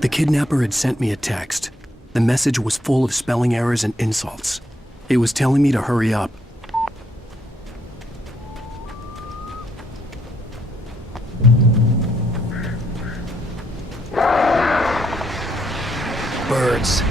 The kidnapper had sent me a text. The message was full of spelling errors and insults. It was telling me to hurry up. Birds.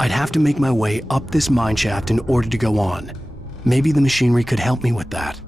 I'd have to make my way up this mine shaft in order to go on. Maybe the machinery could help me with that.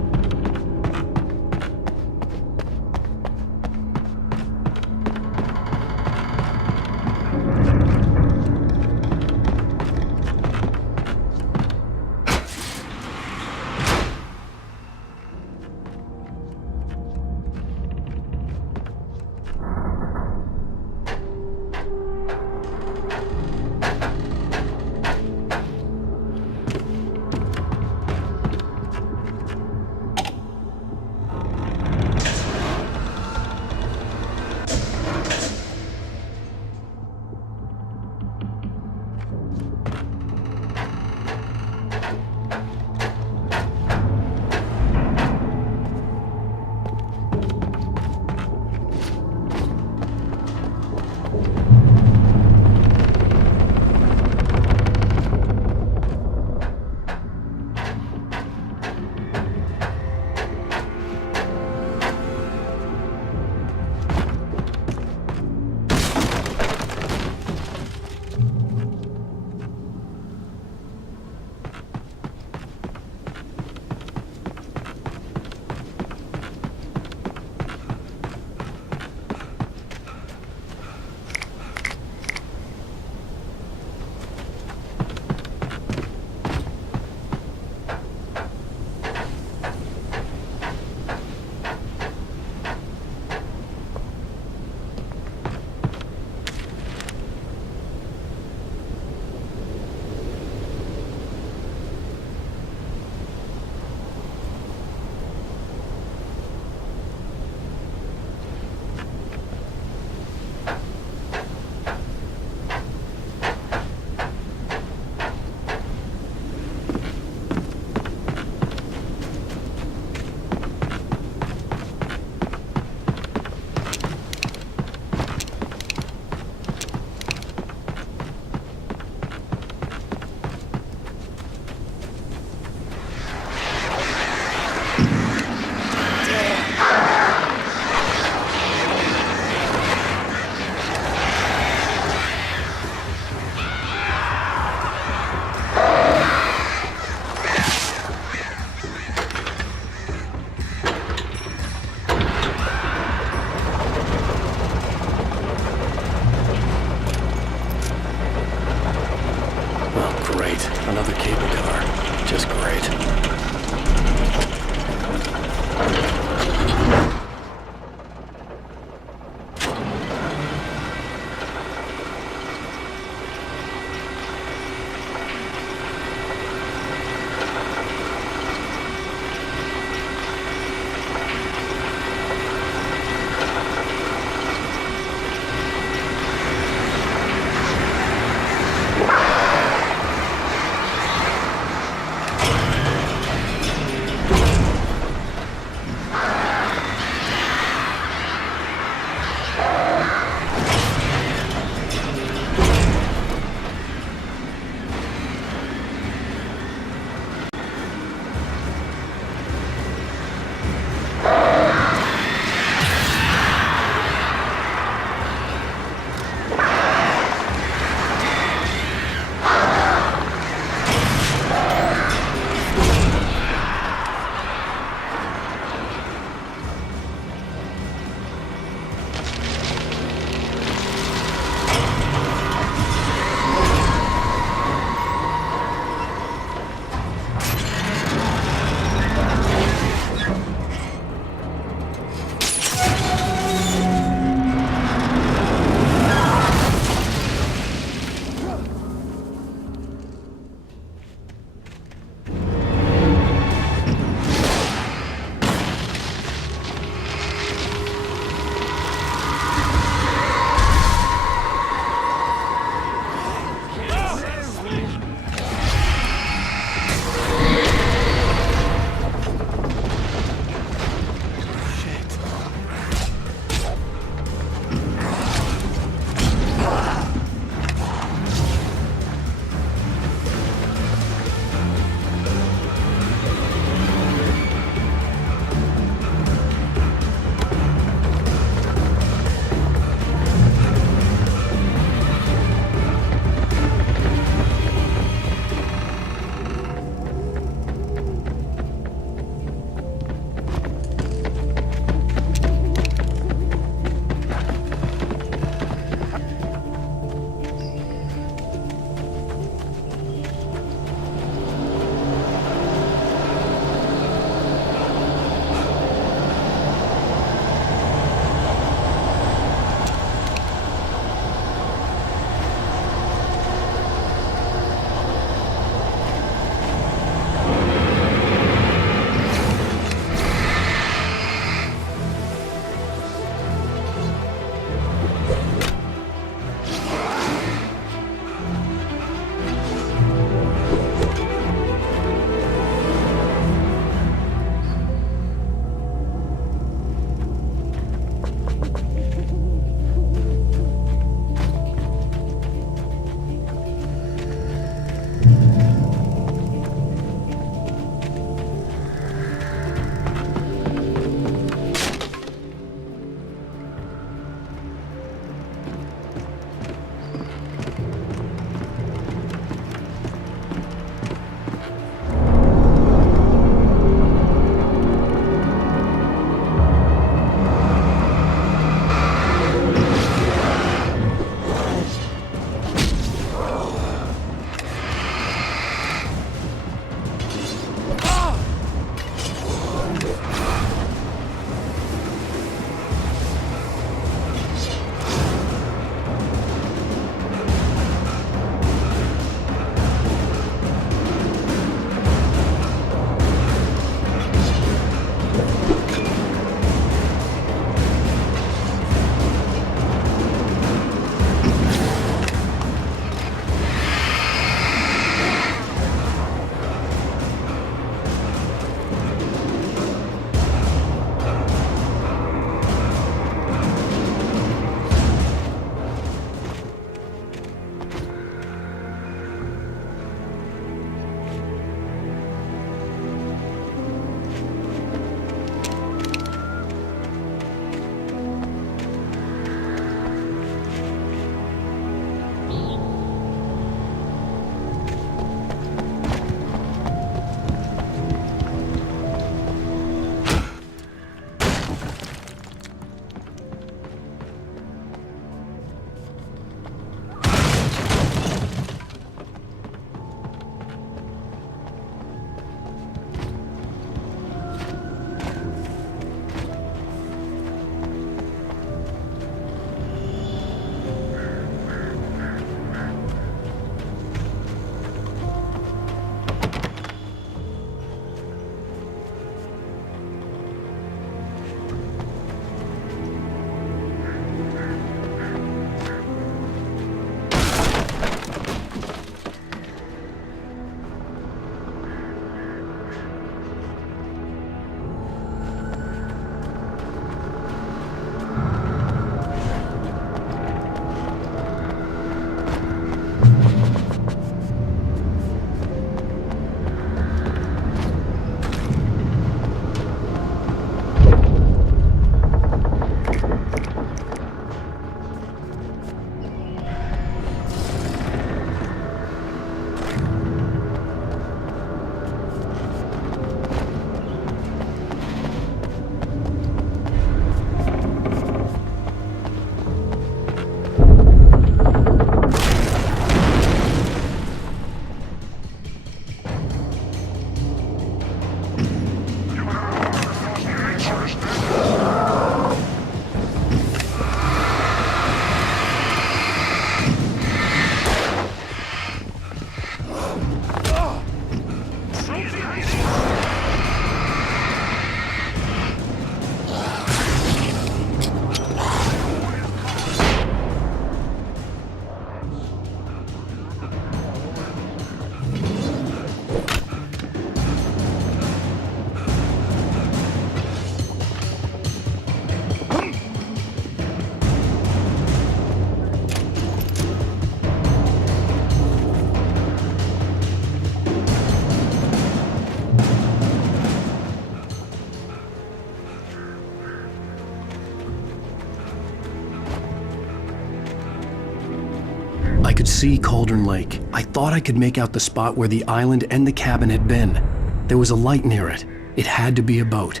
see Cauldron Lake. I thought I could make out the spot where the island and the cabin had been. There was a light near it. It had to be a boat.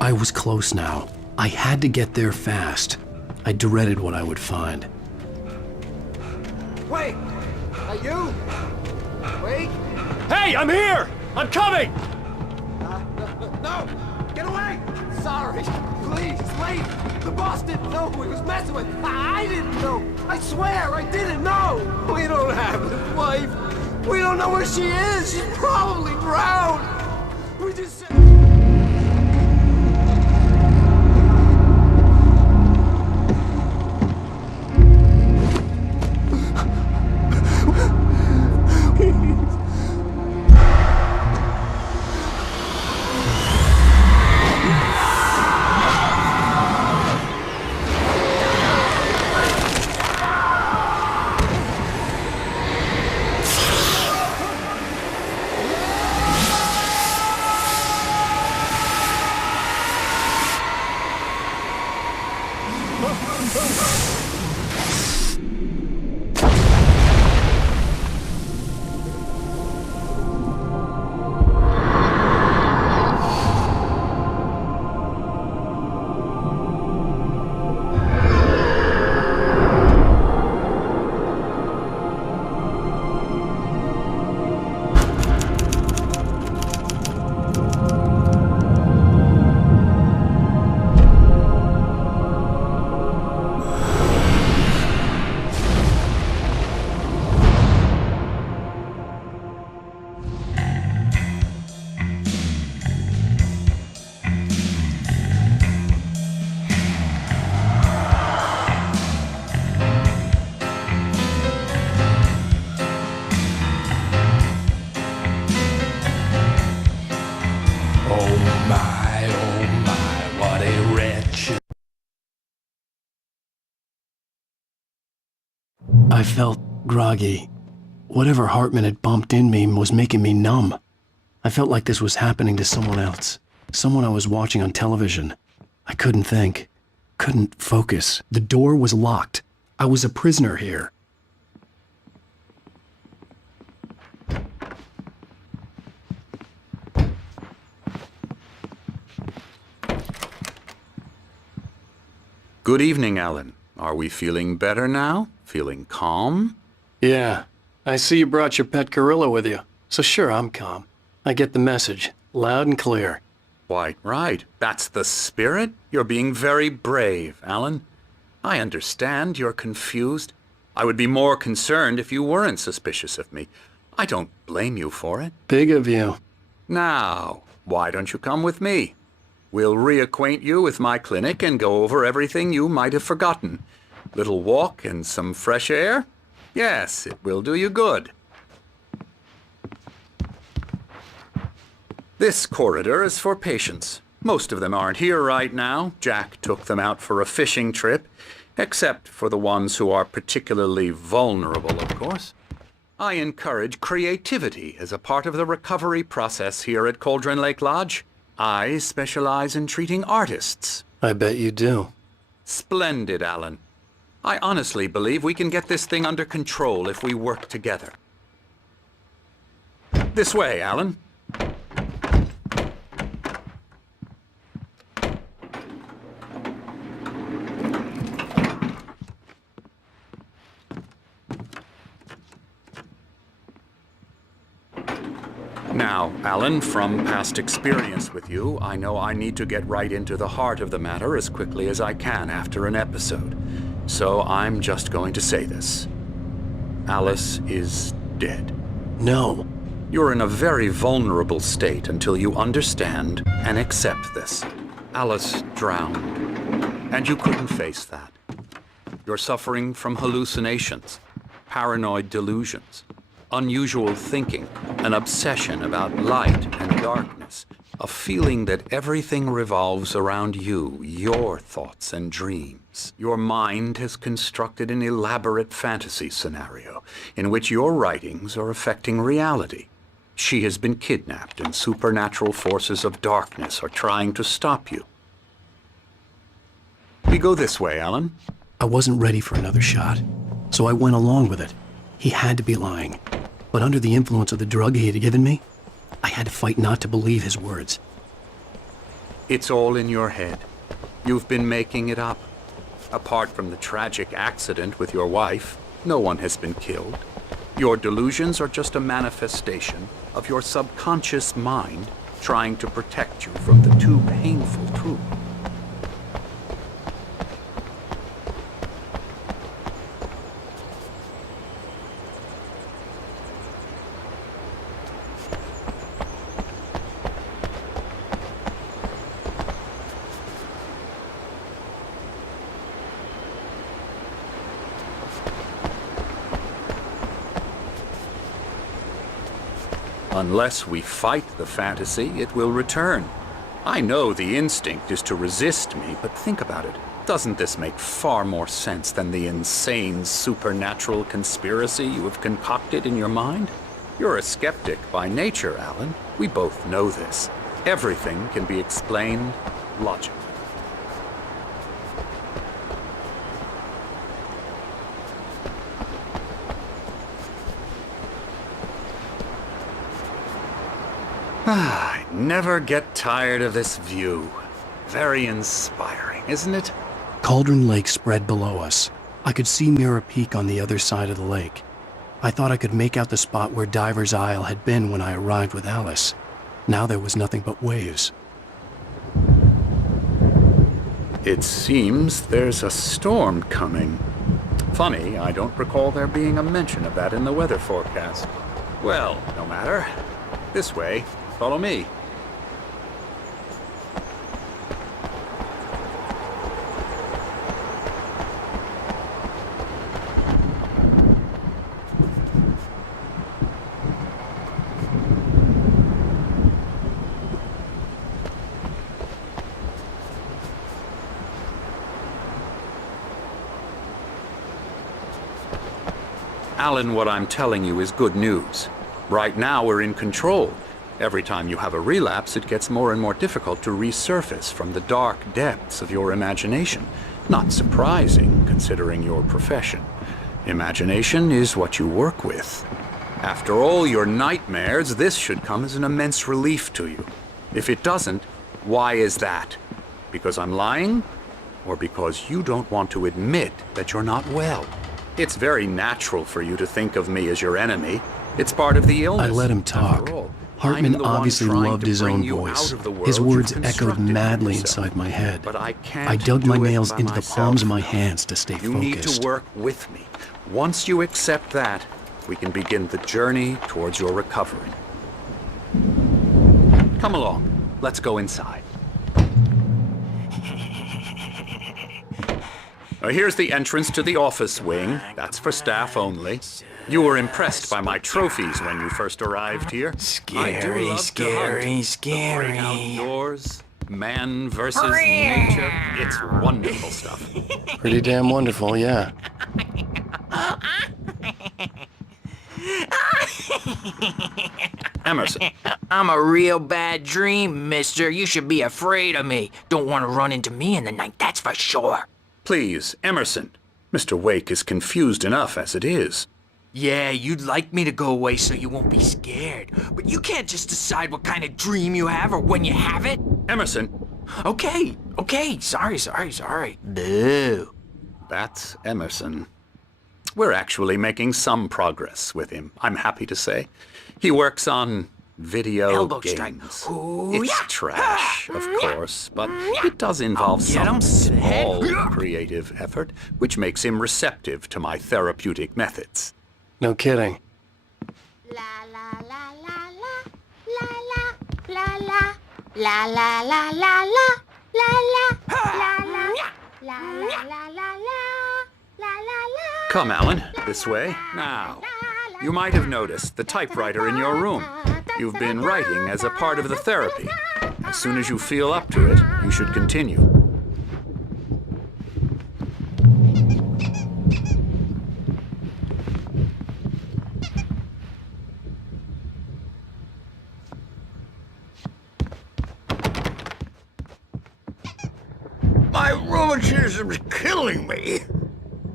I was close now. I had to get there fast. I dreaded what I would find. Wait! Are you? Wait! Hey, I'm here! I'm coming! No! Get away! Sorry! Please, it's late! The boss didn't know who he was messing with! I didn't know! I swear, I didn't know! We don't have his wife! We don't know where she is! She's probably drowned! We just... Oh my, what a wretch. I felt groggy. Whatever Hartman had bumped in me was making me numb. I felt like this was happening to someone else. Someone I was watching on television. I couldn't think. Couldn't focus. The door was locked. I was a prisoner here. Good evening, Alan. Are we feeling better now? Feeling calm? Yeah. I see you brought your pet gorilla with you. So sure, I'm calm. I get the message. Loud and clear. Quite right. That's the spirit. You're being very brave, Alan. I understand you're confused. I would be more concerned if you weren't suspicious of me. I don't blame you for it. Big of you. Now, why don't you come with me? We'll reacquaint you with my clinic and go over everything you might have forgotten. Little walk and some fresh air? Yes, it will do you good. This corridor is for patients. Most of them aren't here right now. Jack took them out for a fishing trip, except for the ones who are particularly vulnerable, of course. I encourage creativity as a part of the recovery process here at Cauldron Lake Lodge. I specialize in treating artists. I bet you do. Splendid, Alan. I honestly believe we can get this thing under control if we work together. This way, Alan. Now, Alan, from past experience with you, I know I need to get right into the heart of the matter as quickly as I can after an episode. So I'm just going to say this. Alice is dead. No. You're in a very vulnerable state until you understand and accept this. Alice drowned, and you couldn't face that. You're suffering from hallucinations, paranoid delusions, unusual thinking, an obsession about light and darkness, a feeling that everything revolves around you, your thoughts and dreams. Your mind has constructed an elaborate fantasy scenario in which your writings are affecting reality. She has been kidnapped and supernatural forces of darkness are trying to stop you. We go this way, Alan. I wasn't ready for another shot, so I went along with it. He had to be lying. But under the influence of the drug he had given me, I had to fight not to believe his words. It's all in your head. You've been making it up. Apart from the tragic accident with your wife, no one has been killed. Your delusions are just a manifestation of your subconscious mind trying to protect you from the too painful truth. Unless we fight the fantasy, it will return. I know the instinct is to resist me, but think about it. Doesn't this make far more sense than the insane supernatural conspiracy you have concocted in your mind? You're a skeptic by nature, Alan. We both know this. Everything can be explained logically. I never get tired of this view. Very inspiring, isn't it? Cauldron Lake spread below us. I could see Mirror Peak on the other side of the lake. I thought I could make out the spot where Diver's Isle had been when I arrived with Alice. Now there was nothing but waves. It seems there's a storm coming. Funny, I don't recall there being a mention of that in the weather forecast. Well, no matter. This way. Follow me. Alan, what I'm telling you is good news. Right now we're in control. Every time you have a relapse, it gets more and more difficult to resurface from the dark depths of your imagination. Not surprising, considering your profession. Imagination is what you work with. After all your nightmares, this should come as an immense relief to you. If it doesn't, why is that? Because I'm lying? Or because you don't want to admit that you're not well? It's very natural for you to think of me as your enemy. It's part of the illness. I let him talk. After all, Hartman I'm the one obviously trying loved to his bring own you voice. out of the world His words you've echoed constructed for madly yourself. inside my head. But I can't I dug my do it nails by into the myself. palms of my hands to stay You need focused. to work with me. Once you accept that, we can begin the journey towards your recovery. Come along. Let's go inside. Here's the entrance to the office wing. That's for staff only. You were impressed by my trophies when you first arrived here. Scary, Great outdoors, man versus nature. It's wonderful stuff. Pretty damn wonderful, yeah. Emerson, I'm a real bad dream, mister. You should be afraid of me. Don't want to run into me in the night, that's for sure. please, Emerson. Mr. Wake is confused enough as it is. Yeah, you'd like me to go away so you won't be scared. But you can't just decide what kind of dream you have or when you have it. Emerson, Okay, sorry. Boo. that's Emerson. We're actually making some progress with him, I'm happy to say. He works on video Elbow games. strike. Ooh, It's yeah. trash, of course, but it does involve Get some 'em, small Sid. creative effort, which makes him receptive to my therapeutic methods. No kidding. La la la la la la la la la la la la la la la la la la la la. Come, Alan, this way. Now, you might have noticed the typewriter in your room. You've been writing as a part of the therapy. As soon as you feel up to it, you should continue. My rheumatism telling me?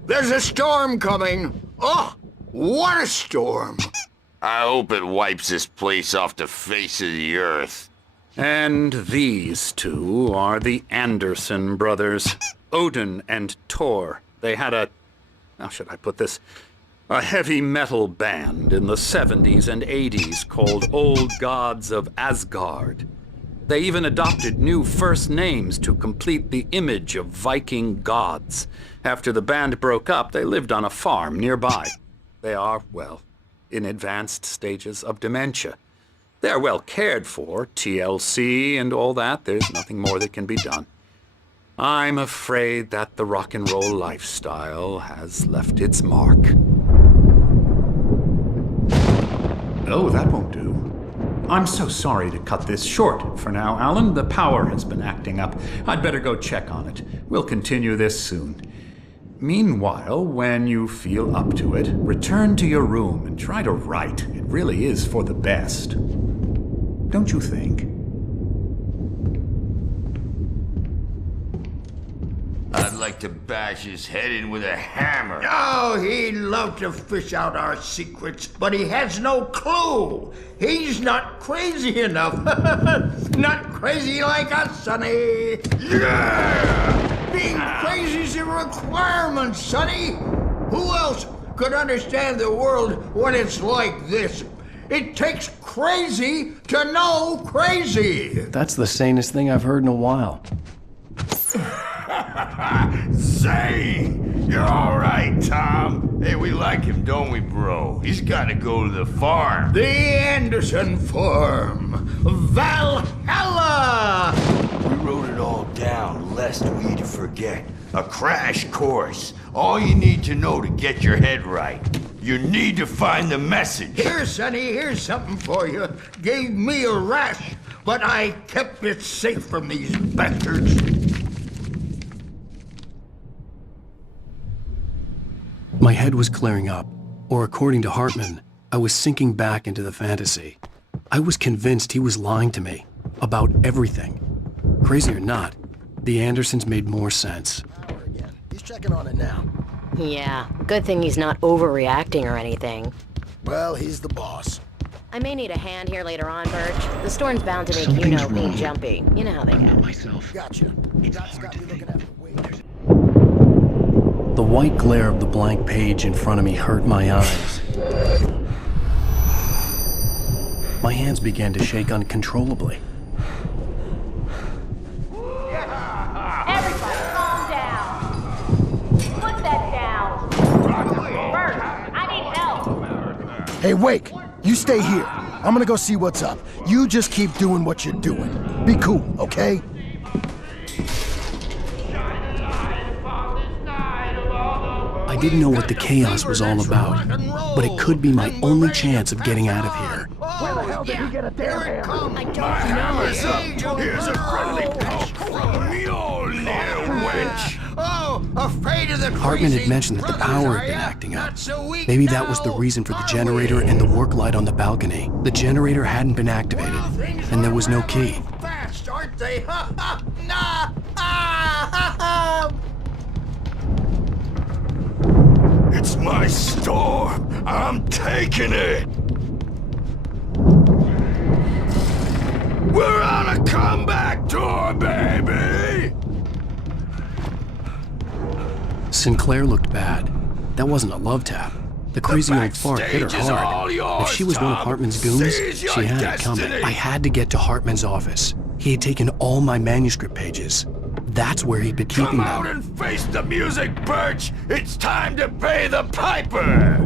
There's a storm coming. Oh, what a storm. I hope it wipes this place off the face of the earth. And these two are the Anderson brothers, Odin and Thor. They had how should I put this? A heavy metal band in the 70s and 80s called Old Gods of Asgard. They even adopted new first names to complete the image of Viking gods. After the band broke up, they lived on a farm nearby. They are, well, in advanced stages of dementia. They're well cared for, TLC and all that. There's nothing more that can be done. I'm afraid that the rock and roll lifestyle has left its mark. Oh, that won't do. I'm so sorry to cut this short for now, Alan. The power has been acting up. I'd better go check on it. We'll continue this soon. Meanwhile, when you feel up to it, return to your room and try to write. It really is for the best. Don't you think? I'd like to bash his head in with a hammer. Oh, he'd love to fish out our secrets, but he has no clue. He's not crazy enough. Not crazy like us, Sonny. Yeah! Being crazy's a requirement, Sonny. Who else could understand the world when it's like this? It takes crazy to know crazy. That's the sanest thing I've heard in a while. Zane! You're all right, Tom. Hey, we like him, don't we, bro? He's got to go to the farm. The Anderson Farm. Valhalla! We wrote it all down, lest we forget. A crash course. All you need to know to get your head right. You need to find the message. Here, Sonny, here's something for you. Gave me a rash, but I kept it safe from these bastards. My head was clearing up, or according to Hartman, I was sinking back into the fantasy. I was convinced he was lying to me about everything. Crazy or not, the Andersons made more sense. He's checking on it now. Yeah, good thing he's not overreacting or anything. Well, he's the boss. I may need a hand here later on, Birch. The storm's bound to make being jumpy. You know how they get. Gotcha. Doc's got me looking at the way. The white glare of the blank page in front of me hurt my eyes. My hands began to shake uncontrollably. Everybody, calm down. Put that down. Bert, I need help. Hey, Wake, you stay here. I'm gonna go see what's up. You just keep doing what you're doing. Be cool, okay? I didn't know what the chaos was all about, but it could be my only chance of getting out of here. Where the hell did he get a damn hammer? I don't know. Here's a friendly poke from Mjolnir, wench. Oh, afraid of the Hartman had crazy mentioned that the power had been brothers, are ya? acting up. Not so weak Maybe that was the now, reason for the are generator we? and the work light on the balcony. The generator hadn't been activated, and there was no key. Fast, aren't they? Ha ha! Nah! Ah! Ha ha! It's my storm. I'm taking it. We're on a comeback tour, baby. Sinclair looked bad. That wasn't a love tap. The crazy old fart hit her backstage is all hard. yours, If she was one of Tom. Hartman's goons, Seize your she had it coming. destiny. I had to get to Hartman's office. He had taken all my manuscript pages. That's where he'd been keeping Come out them. and face the music, Birch. It's time to pay the piper.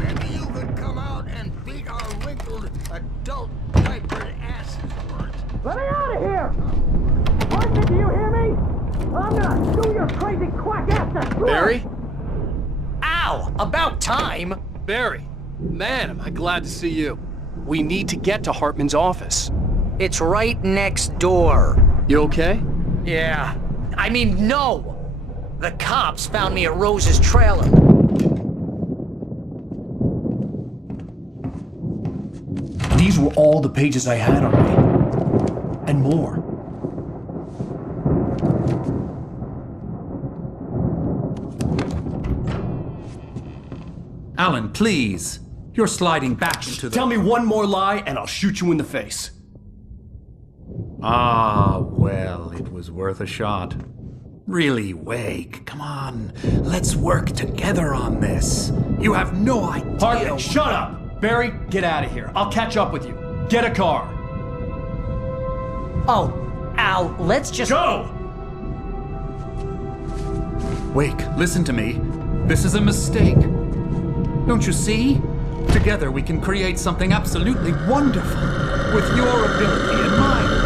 Maybe you could come out and beat our wrinkled adult diapered asses, Bert. Let me out of here! Martin, do you hear me? I'm gonna sue your crazy quack ass to screw. Barry? Ow! About time! Barry, man, am I glad to see you. We need to get to Hartman's office. It's right next door. You okay? Yeah. I mean, no! The cops found me at Rose's trailer. These were all the pages I had on me. And more. Alan, please. You're sliding back into the... Tell me one more lie and I'll shoot you in the face. Ah, well, it was worth a shot. Really, Wake, come on. Let's work together on this. You have no idea... Hartman, shut up! Barry, get out of here. I'll catch up with you. Get a car. Oh, Al, let's just... Go! Wake, listen to me. This is a mistake. Don't you see? Together we can create something absolutely wonderful. With your ability and mine.